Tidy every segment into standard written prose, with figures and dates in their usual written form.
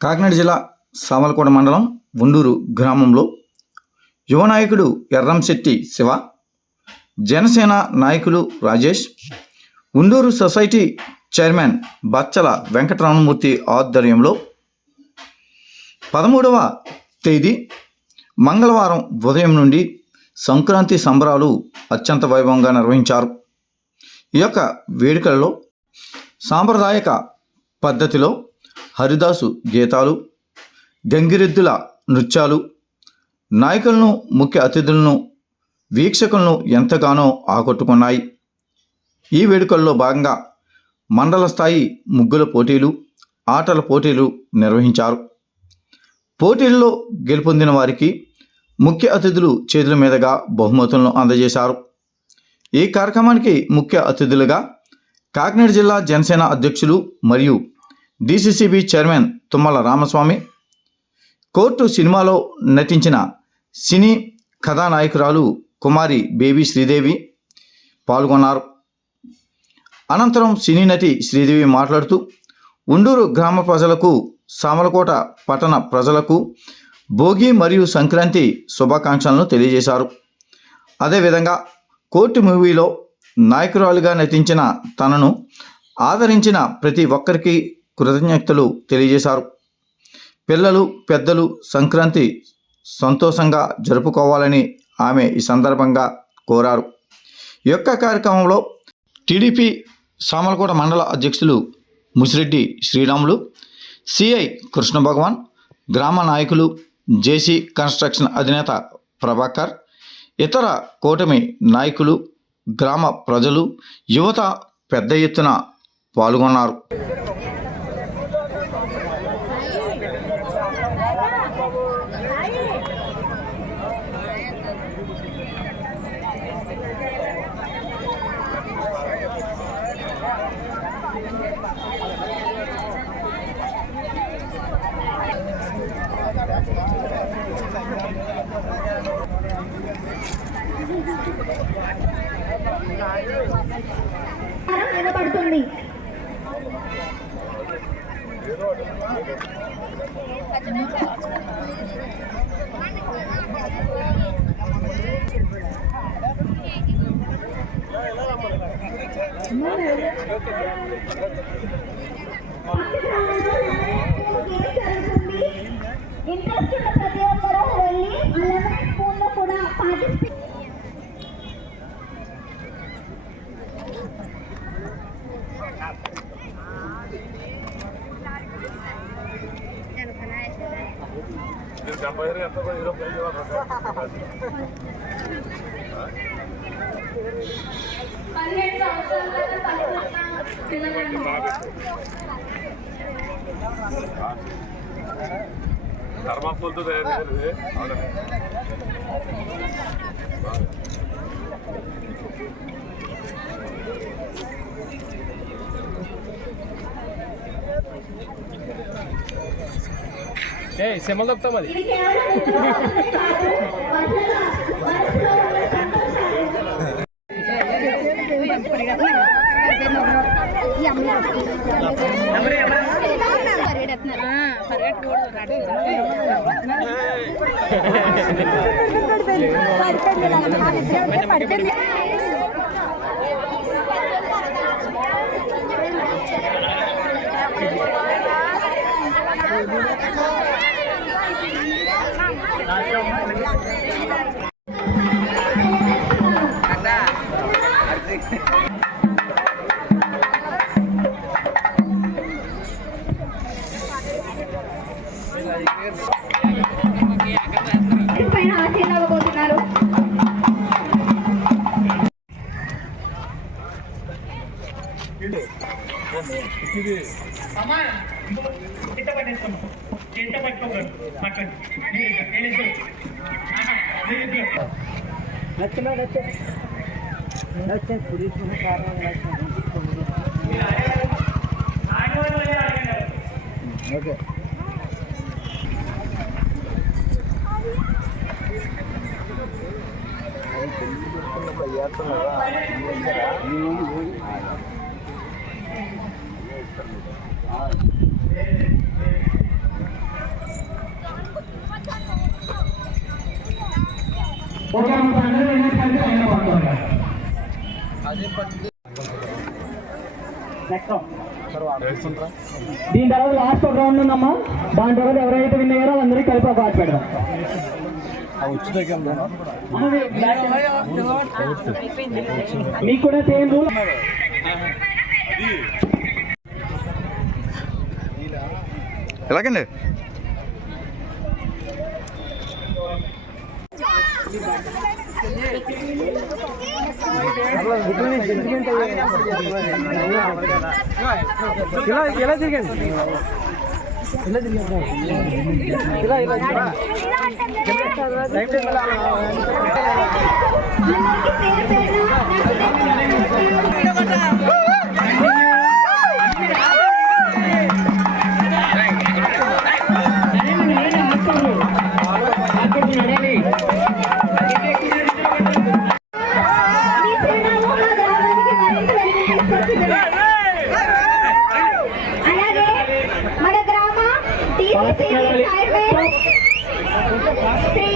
కాకినాడ జిల్లా సామలకోట మండలం ఉండూరు గ్రామంలో యువ నాయకుడు ఎర్రంశెట్టి శివ, జనసేన నాయకులు రాజేష్, ఉండూరు సొసైటీ చైర్మన్ బచ్చల వెంకటరమణమూర్తి ఆధ్వర్యంలో 13వ తేదీ మంగళవారం ఉదయం నుండి సంక్రాంతి సంబరాలు అత్యంత వైభవంగా నిర్వహించారు. ఈ యొక్క వేడుకలలో సాంప్రదాయక పద్ధతిలో హరిదాసు గీతాలు, గంగిరెద్దుల నృత్యాలు నాయకులను, ముఖ్య అతిథులను, వీక్షకులను ఎంతగానో ఆకట్టుకున్నాయి. ఈ వేడుకల్లో భాగంగా మండల స్థాయి ముగ్గుల పోటీలు, ఆటల పోటీలు నిర్వహించారు. పోటీల్లో గెలుపొందిన వారికి ముఖ్య అతిథులు చేతుల మీదుగా బహుమతులను అందజేశారు. ఈ కార్యక్రమానికి ముఖ్య అతిథులుగా కాకినాడ జిల్లా జనసేన అధ్యక్షులు మరియు DCCB chairman Tummala Ramaswamy, court సినిమాలో నటించిన సినీ కథానాయకురాలు కుమారి బేబీ శ్రీదేవి పాల్గొన్నారు. అనంతరం సినీ నటి శ్రీదేవి మాట్లాడుతూ ఉండూరు గ్రామ ప్రజలకు, సామలకోట పట్టణ ప్రజలకు భోగి మరియు సంక్రాంతి శుభాకాంక్షలను తెలియజేశారు. అదేవిధంగా కోర్టు మూవీలో నాయకురాలుగా నటించిన తనను ఆదరించిన ప్రతి ఒక్కరికి కృతజ్ఞతలు తెలియజేశారు. పిల్లలు, పెద్దలు సంక్రాంతి సంతోషంగా జరుపుకోవాలని ఆమె ఈ సందర్భంగా కోరారు. ఈ యొక్క కార్యక్రమంలో టీడీపీ సామలకోట మండల అధ్యక్షులు ముసిరెడ్డి శ్రీరాములు, సిఐ కృష్ణ భగవాన్, గ్రామ నాయకులు, జేసీ కన్స్ట్రక్షన్ అధినేత ప్రభాకర్, ఇతర కూటమి నాయకులు, గ్రామ ప్రజలు, యువత పెద్ద ఎత్తున పాల్గొన్నారు. వినపడుతుంది. ఇంట్రెస్ట్ ఉన్న ప్రతి ఒక్కరూ వెళ్ళి 11 స్కూల్లో కూడా పార్టిసిపేట్ ధర్మపులతో తయారు సెమల్ దొక్కుతాం అది. పైన ఆశీర్వాదపోతున్నారు. ఓకే. దీని తర్వాత లాస్ట్ ఒక రౌండ్ ఉందమ్మా. దాని తర్వాత ఎవరైతే విన్ అయ్యారో అందరికీ కలిపి ఒక ఆట పెడదాం. మీకు కూడా సేమ్ రూల్. ఎలాగండి? ఇలా తిరిగండి. మన గ్రామ శ్రీ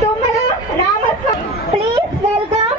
తుమ్మల రామస్వామి, ప్లీజ్ వెల్కమ్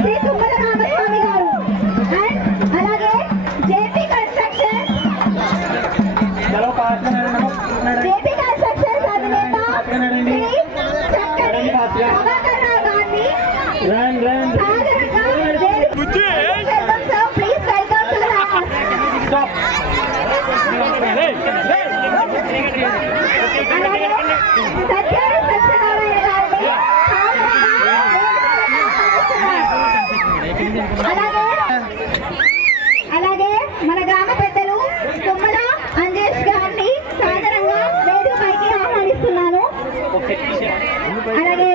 శ్రీ తుమ్మల రామస్వామి గారు. అండ్ అలాగే జేపీ కన్స్ట్రక్షన్ అధినేత శ్రీ చక్కని ప్రభాకర్ రావు గారిని ప్లీజ్ వెల్కమ్ టు ద అలాగే మన గ్రామ పెద్దలు తుమ్మల అంజేష్ గారిని సాదరంగా వేదికపైకి ఆహ్వానిస్తున్నాను. అలాగే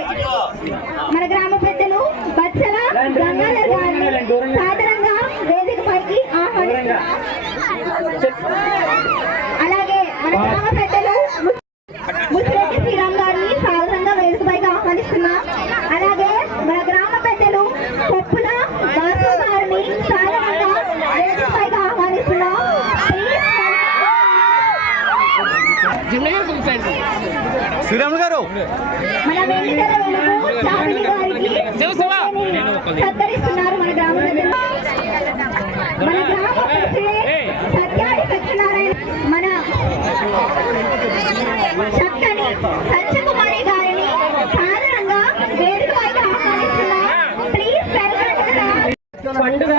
మన గ్రామ పెద్దలు బచ్చల గంగాధర్ గారిని సాదరంగా వేదికపైకి ఆహ్వానిస్తున్నాను. అలాగే మన గ్రామ పెద్దలు ముసిరెడ్డి శ్రీరామ్ గారిని సాదరంగా వేదికపైకి ఆహ్వానిస్తున్నాం. అలాగే మన గ్రామ పెద్దలు కొప్పుల వాసు గారిని సాదరంగా వేదికపైకి ఆహ్వానిస్తున్నాం. శ్రీరాములు గారు మన వెంకట వెలుగు చాపిడి గారికి సత్కరిస్తున్నారు మన గ్రామ పెద్దలు. మన గ్రామ ప్రెసిడెంట్ సత్యాడి సత్యనారాయణ, మన చక్కని సత్యకుమారి గారిని సాధారణంగా వేదికపైకి ఆహ్వానిస్తున్నాం. ప్లీజ్ పండుగ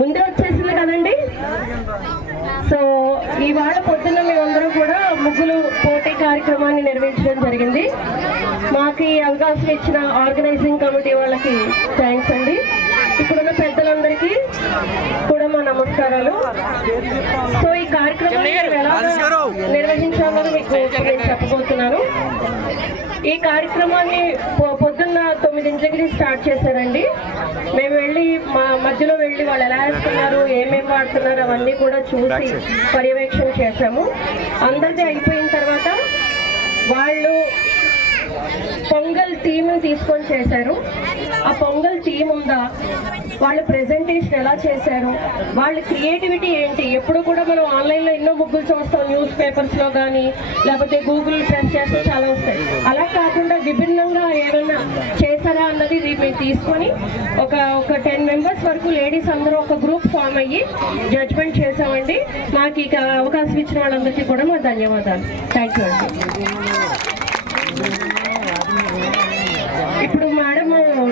ముందే వచ్చేసింది కదండి. సో ఇవాళ పొద్దున్న మేమందరం కూడా ముగ్గులు పోటీ కార్యక్రమాన్ని నిర్వహించడం జరిగింది. మాకు ఈ అవకాశం ఇచ్చిన ఆర్గనైజింగ్ కమిటీ వాళ్ళకి థ్యాంక్స్ అండి. ఇప్పుడున్న పెద్దలందరికీ కూడా మా నమస్కారాలు. సో ఈ కార్యక్రమాన్ని ఎలా నిర్వహించాలో మీకు నేను చెప్పబోతున్నాను. ఈ కార్యక్రమాన్ని పొద్దున్న 9 స్టార్ట్ చేశారండి. మేము వెళ్ళి మా మధ్యలో వెళ్ళి వాళ్ళు ఎలా వేస్తున్నారు, ఏమేమి వాడుతున్నారు అవన్నీ కూడా చూసి పర్యవేక్షణ చేశాము. అందరిది అయిపోయిన తర్వాత వాళ్ళు పొంగల్ థీమ్ తీసుకొని చేశారు. ఆ పొంగల్ థీమ్ ఉందా, వాళ్ళ ప్రెజెంటేషన్ ఎలా చేశారు, వాళ్ళ క్రియేటివిటీ ఏంటి. ఎప్పుడు కూడా మనం ఆన్లైన్లో ఎన్నో ముగ్గులు చూస్తాం, న్యూస్ పేపర్స్లో కానీ లేకపోతే గూగుల్ ప్రెస్ చేస్తే చాలా వస్తాయి. అలా కాకుండా విభిన్నంగా ఏమైనా చేశారా అన్నది మేము తీసుకొని ఒక 10 మెంబర్స్ వరకు లేడీస్ అందరూ ఒక గ్రూప్ ఫామ్ అయ్యి జడ్జ్మెంట్ చేసామండి. మాకు ఇక అవకాశం ఇచ్చిన వాళ్ళందరికీ కూడా మా ధన్యవాదాలు. థ్యాంక్ యూ అండి. ఇప్పుడు మేడం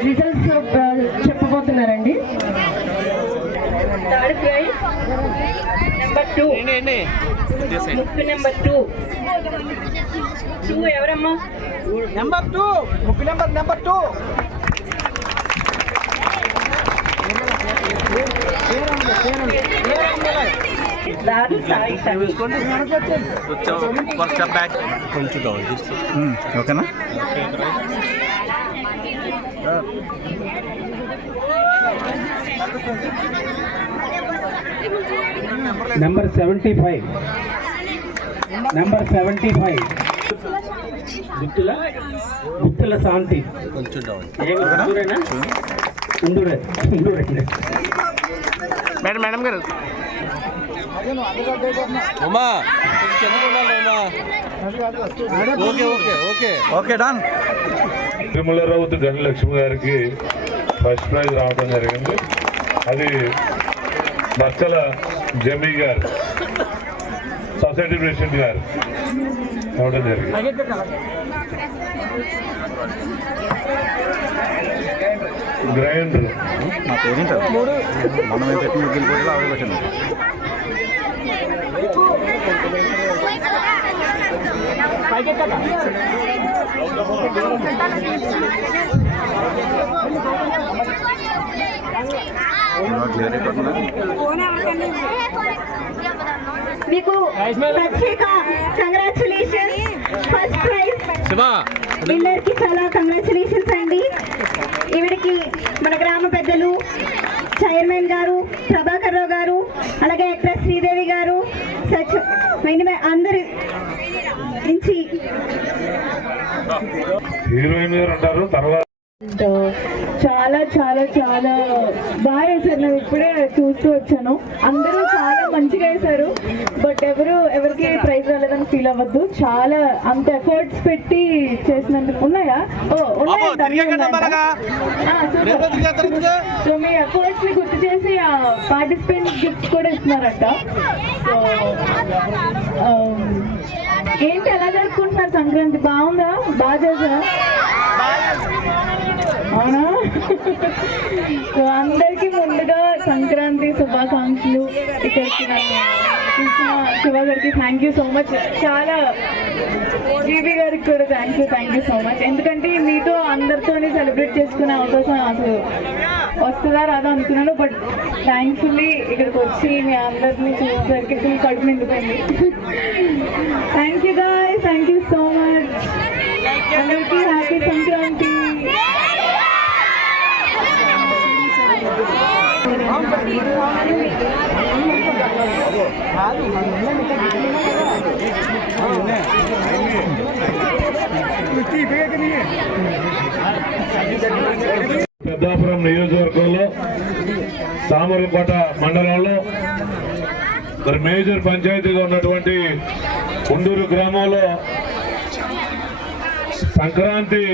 రిజల్ట్స్ చెప్పబోతున్నారండి. థర్డ్ ప్రైజ్ నెంబర్ 2, ముక్కు నెంబర్ 2 ఎవరమ్మా? నెంబర్ 2 ముక్కు నెంబర్ 2. ఓకేనా? నెంబర్ 75 గుత్తుల శాంతి. మేడం గారు ఓకే డన్. తిరుమల రావుతు ధనలక్ష్మి గారికి ఫస్ట్ ప్రైజ్ రావడం జరిగింది. అది మచ్చల జమీ గారు, సొసైటీ ప్రెసిడెంట్ గారు రావడం జరిగింది. గ్రైండర్ నా పేరేంట మనమే పెట్టిన ముగ్గులు కూడా అవే పెట్టింది. మీకు ప్రత్యేక కంగ్రాచులేషన్స్. ఫస్ట్ ప్రైజ్ విన్నర్ కి చాలా కంగ్రాచులేషన్స్ అండి. ఈవిడికి మన గ్రామ పెద్దలు చైర్మన్ గారు, ప్రభాకర్ రావు గారు, అలాగే యాక్ట్రెస్ శ్రీదేవి గారు, అందరి నుంచి హీరోయిన్ గారు ఉంటారు. తర్వాత చాలా చాలా చాలా బాగా వేశారు. నేను ఇప్పుడే చూస్తూ వచ్చాను. అందరూ చాలా మంచిగా వేశారు. బట్ ఎవరికి ప్రైజ్ రాలేదని ఫీల్ అవ్వద్దు. చాలా అంత ఎఫర్ట్స్ పెట్టి చేసినందుకు ఉన్నాయా? సో మీ ఎఫర్ట్స్ ని గుర్తు చేసి పార్టిసిపెంట్ గిఫ్ట్స్ కూడా ఇస్తున్నారట. సో ఏంటి ఎలా జరుపుకుంటున్నారు సంక్రాంతి? బాగుందా? బాగా చేశారా? అవునా? సో అందరికీ ముందుగా సంక్రాంతి శుభాకాంక్షలు. ఇక్కడికి నన్ను చూసిన శివ గారికి థ్యాంక్ యూ సో మచ్. చాలా జీవి గారికి కూడా థ్యాంక్ యూ సో మచ్. ఎందుకంటే మీతో అందరితో సెలబ్రేట్ చేసుకునే అవకాశం అసలు వస్తుందా రాదా అనుకున్నాను. బట్ థ్యాంక్ఫుల్లీ ఇక్కడికి వచ్చి మీ అందరినీ చూసేసరికి ఫుల్ కడుపు నిండిపోయింది. Thank you guys, thank you so much. అందరికీ హ్యాపీ సంక్రాంతి. పెద్దాపురం నియోజకవర్గంలో సామర్లకోట మండలంలో మరి మేజర్ పంచాయతీగా ఉన్నటువంటి ఉండూరు గ్రామంలో సంక్రాంతి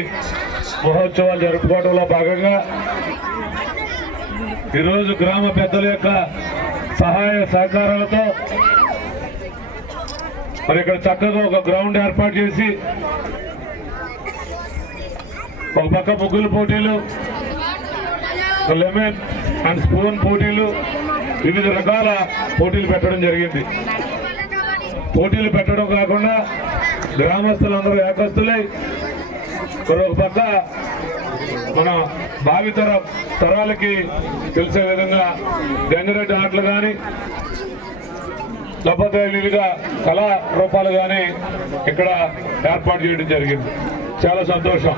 మహోత్సవాలు జరుపుకోవడంలో భాగంగా ఈరోజు గ్రామ పెద్దల యొక్క సహాయ సహకారాలతో మరి ఇక్కడ చక్కగా ఒక గ్రౌండ్ ఏర్పాటు చేసి ఒక పక్క ముగ్గులు పోటీలు, లెమన్ అండ్ స్పూన్ పోటీలు, వివిధ రకాల పోటీలు పెట్టడం జరిగింది. పోటీలు పెట్టడం కాకుండా గ్రామస్తులందరూ ఏకస్తులై మరొక పక్క మన భావితర తరాలకి తెలిసే విధంగా గంగిరెడ్డి ఆటలు కానీ లేకపోతే వివిధ కళా రూపాలు కానీ ఇక్కడ ఏర్పాటు చేయడం జరిగింది. చాలా సంతోషం.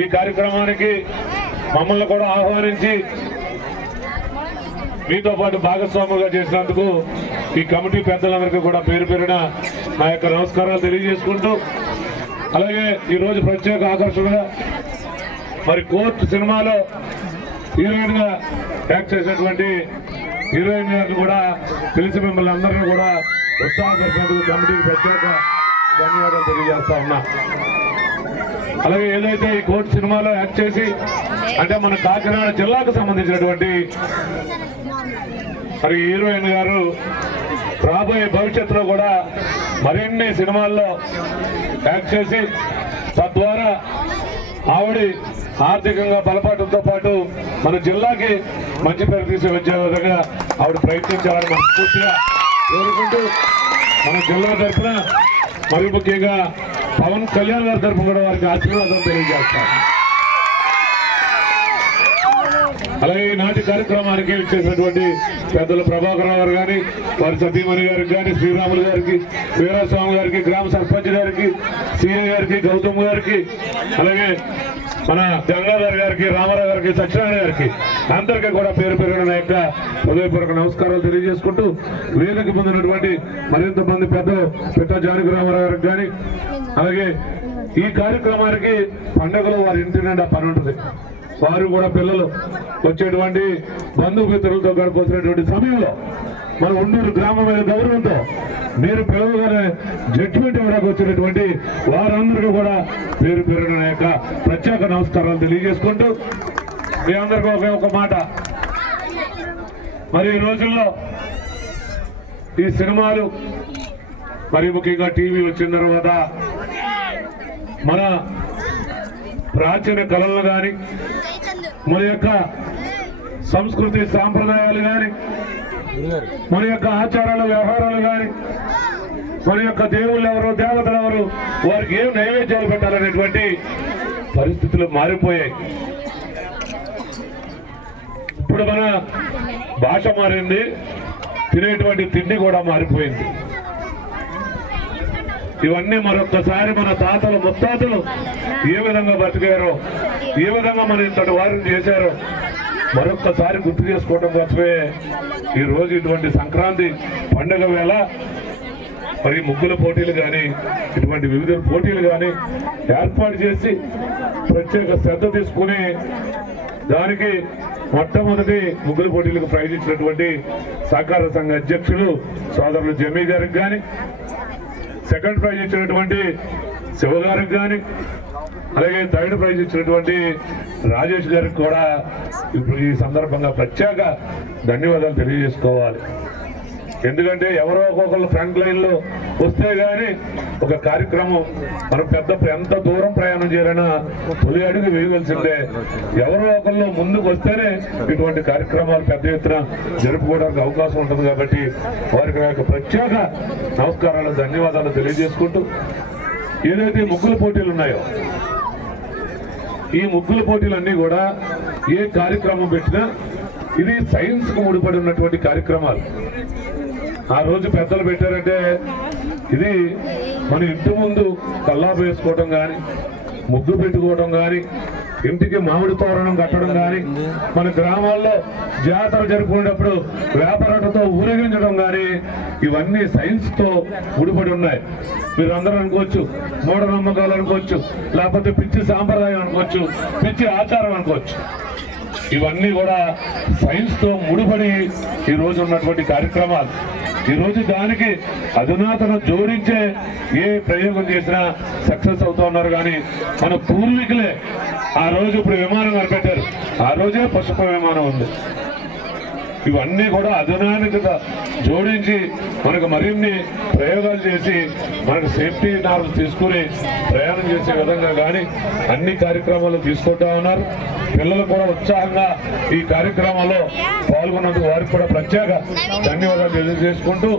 ఈ కార్యక్రమానికి మమ్మల్ని కూడా ఆహ్వానించి మీతో పాటు భాగస్వాములుగా చేసినందుకు ఈ కమిటీ పెద్దలందరికీ కూడా పేరు పేరున నా యొక్క నమస్కారాలు తెలియజేసుకుంటూ, అలాగే ఈరోజు ప్రత్యేక ఆకర్షణగా మరి కోర్టు సినిమాలో హీరోయిన్ గా యాక్ట్ చేసినటువంటి హీరోయిన్ గారిని కూడా పిలిచి మిమ్మల్ని అందరినీ కూడా ఉత్సాహపరిచినందుకు కమిటీకి ప్రత్యేక ధన్యవాదాలు తెలియజేస్తా ఉన్నా. అలాగే ఏదైతే ఈ కోర్టు సినిమాలో యాక్ట్ చేసి అంటే మన కాకినాడ జిల్లాకు సంబంధించినటువంటి మరి హీరోయిన్ గారు రాబోయే భవిష్యత్తులో కూడా మరిన్ని సినిమాల్లో యాక్ట్ చేసి తద్వారా ఆవిడ ఆర్థికంగా బలపడంతో పాటు మన జిల్లాకి మంచి పేరు తీసుకొచ్చే విధంగా ఆవిడ ప్రయత్నించాలని మనస్ఫూర్తిగా కోరుకుంటూ మన జిల్లా తరఫున మరి ముఖ్యంగా పవన్ కళ్యాణ్ గారి తరఫున కూడా వారికి ఆశీర్వాదం తెలియజేస్తారు. అలాగే ఈనాటి కార్యక్రమానికి ఇచ్చేసినటువంటి పెద్దలు ప్రభాకర్ రావు గారు కానీ, వారి సతీమణి గారికి కానీ, శ్రీరాములు గారికి, వీరాస్వామి గారికి, గ్రామ సర్పంచ్ గారికి, సిఐ గారికి, గౌతమ్ గారికి, అలాగే మన గంగాధర్ గారికి, రామారావు గారికి, సత్యనారాయణ గారికి అందరికీ కూడా పేరు పేరున నా యొక్క హృదయపూర్వక నమస్కారాలు తెలియజేసుకుంటూ వేదిక పొందినటువంటి మరింత మంది పెద్దలు పిట్ట జానకి రామారావు గారికి కానీ, అలాగే ఈ కార్యక్రమానికి పండుగలో వారి ఇంటి నిండా పని ఉంటుంది. వారు కూడా పిల్లలు వచ్చేటువంటి బంధుమిత్రులతో గడిపోతున్నటువంటి సమయంలో మన ఉండూరు గ్రామం మీద గౌరవంతో మీరు పిల్లలుగానే జడ్జిమెంట్ ఇవ్వడానికి వచ్చినటువంటి వారందరికీ కూడా పేరు పేరున యొక్క ప్రత్యేక నమస్కారాలు తెలియజేసుకుంటూ మీ అందరికీ ఒక మాట, మరి ఈ రోజుల్లో ఈ సినిమాలు మరి ముఖ్యంగా టీవీ వచ్చిన తర్వాత మన ప్రాచీన కళలను కానీ మన యొక్క సంస్కృతి సాంప్రదాయాలు కానీ మన యొక్క ఆచారాలు వ్యవహారాలు కానీ మన యొక్క దేవుళ్ళు ఎవరు దేవతలు ఎవరు వారికి ఏం నైవేద్యాలు పెట్టాలనేటువంటి పరిస్థితులు మారిపోయాయి. ఇప్పుడు మన భాష మారింది, తినేటువంటి తిండి కూడా మారిపోయింది. ఇవన్నీ మరొక్కసారి మన తాతలు ముత్తాతలు ఏ విధంగా బతికారో, ఏ విధంగా మన ఇంతటి వారిని చేశారో మరొక్కసారి గుర్తు చేసుకోవడం కోసమే ఈరోజు ఇటువంటి సంక్రాంతి పండుగ వేళ మరి ముగ్గుల పోటీలు కానీ ఇటువంటి వివిధ పోటీలు కానీ ఏర్పాటు చేసి ప్రత్యేక శ్రద్ధ తీసుకుని దానికి మొట్టమొదటి ముగ్గుల పోటీలకు ప్రైజ్ ఇచ్చినటువంటి సహకార సంఘ అధ్యక్షులు సోదరులు జమీ గారికి కానీ, సెకండ్ ప్రైజ్ ఇచ్చినటువంటి శివ గారికి కానీ, అలాగే థర్డ్ ప్రైజ్ ఇచ్చినటువంటి రాజేష్ గారికి కూడా ఇప్పుడు ఈ సందర్భంగా ప్రత్యేక ధన్యవాదాలు తెలియజేసుకోవాలి. ఎందుకంటే ఎవరో ఒక్కొక్కరు ఫ్రంట్ లైన్లో వస్తే కానీ ఒక కార్యక్రమం మనం ఎంత దూరం ప్రయాణం చేయాలన్నా తొలి అడుగు వేయవలసిందే. ఎవరో ఒకళ్ళు ముందుకు వస్తేనే ఇటువంటి కార్యక్రమాలు పెద్ద ఎత్తున జరుపుకోవడానికి అవకాశం ఉంటుంది. కాబట్టి వారికి ప్రత్యేక నమస్కారాలు, ధన్యవాదాలు తెలియజేసుకుంటూ ఏదైతే ముగ్గుల పోటీలు ఉన్నాయో ఈ ముగ్గుల పోటీలన్నీ కూడా ఏ కార్యక్రమం పెట్టినా ఇది సైన్స్కు ముడిపడి ఉన్నటువంటి కార్యక్రమాలు. ఆ రోజు పెద్దలు పెట్టారంటే ఇది మన ఇంటి ముందు కల్లాపు వేసుకోవడం కానీ, ముగ్గు పెట్టుకోవడం కానీ, ఇంటికి మామిడి తోరణం కట్టడం కానీ, మన గ్రామాల్లో జాతర జరుపుకునేటప్పుడు వ్యాపారాలతో ఊరేగించడం కానీ ఇవన్నీ సైన్స్తో ముడిపడి ఉన్నాయి. మీరు అందరూ అనుకోవచ్చు మూఢనమ్మకాలు అనుకోవచ్చు, లేకపోతే పిచ్చి సాంప్రదాయం అనుకోవచ్చు, పిచ్చి ఆచారం అనుకోవచ్చు. ఇవన్నీ కూడా సైన్స్తో ముడిపడి ఈరోజు ఉన్నటువంటి కార్యక్రమాలు. ఈరోజు దానికి అధునాతన జోడించే ఏ ప్రయోగం చేసినా సక్సెస్ అవుతూ ఉన్నారు. కానీ మన పూర్వీకులే ఆ రోజు ఇప్పుడు విమానం కనిపెట్టారు, ఆ రోజే పసుప విమానం ఉంది. ఇవన్నీ కూడా అధునాతన జోడించి మనకు మరిన్ని ప్రయోగాలు చేసి మనకు సేఫ్టీ నార్మ్స్ తీసుకుని ప్రయాణం చేసే విధంగా కానీ అన్ని కార్యక్రమాలు తీసుకుంటా ఉన్నారు. పిల్లలు కూడా ఉత్సాహంగా ఈ కార్యక్రమంలో పాల్గొన్నందుకు వారికి కూడా ప్రత్యేక ధన్యవాదాలు తెలియజేసుకుంటూ